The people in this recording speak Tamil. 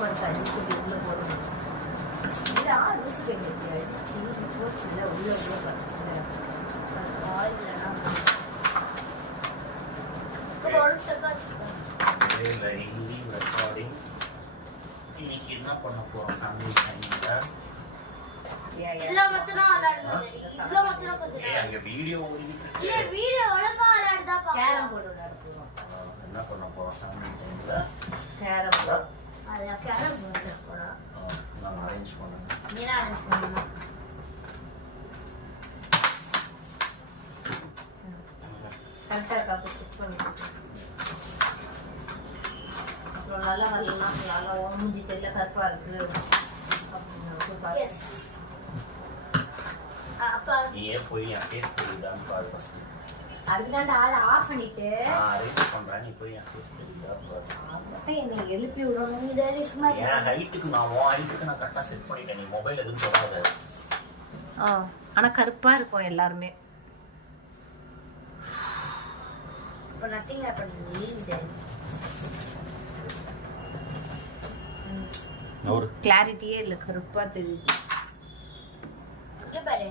மந்த்ஸ் அடிச்சு உள்ள போடணும். இல்லை லூசு பேக்கெட் அடிச்சு போச்சுல உள்ள பறிச்சுல ஆயிலனா இன்னைக்கு என்ன பண்ண போறோம் ஃபேமிலி டைம்ல? அங்க வீடியோ கேரம் போர்டு விளையாடுறோம். என்ன பண்ண போறோம் ஃபேமிலி டைம்ல? கேரம் போர்டு கேரம் போர்டு போறோம். நான் அரேஞ்ச் பண்ணுங்க. நீங்க அரேஞ்ச் பண்ணுங்க. கரெக்டா காப்பி செக் பண்ணிட்டு அப்புறம் நல்லா வரலாம். நல்லா மூஞ்சி தெரியல கருப்பா இருக்கு நீயே போய் என் ஃபேஸ் தெரியுதான்னு பாரு ஃபர்ஸ்ட். அதுதான் ஆளை ஆஃப் பண்ணிட்டு அரேஞ்ச் பண்றேன். நீ போய் என் ஃபேஸ் தெரியுதான்னு பாரு. என்னை எழுப்பி விடணும். என் ஹைட்டுக்கு நான் உன் ஹைட்டுக்கு நான் கரெக்டா செட் பண்ணிட்டேன். நீ மொபைல் எதுவும் தொடாத. ஆனா கருப்பா இருக்கும் எல்லாருமே. இப்போ நத்திங் ஹேப்பன். ஒரு கிளாரிட்டியே இல்ல கருப்பா தெரியுது. இங்க பாரு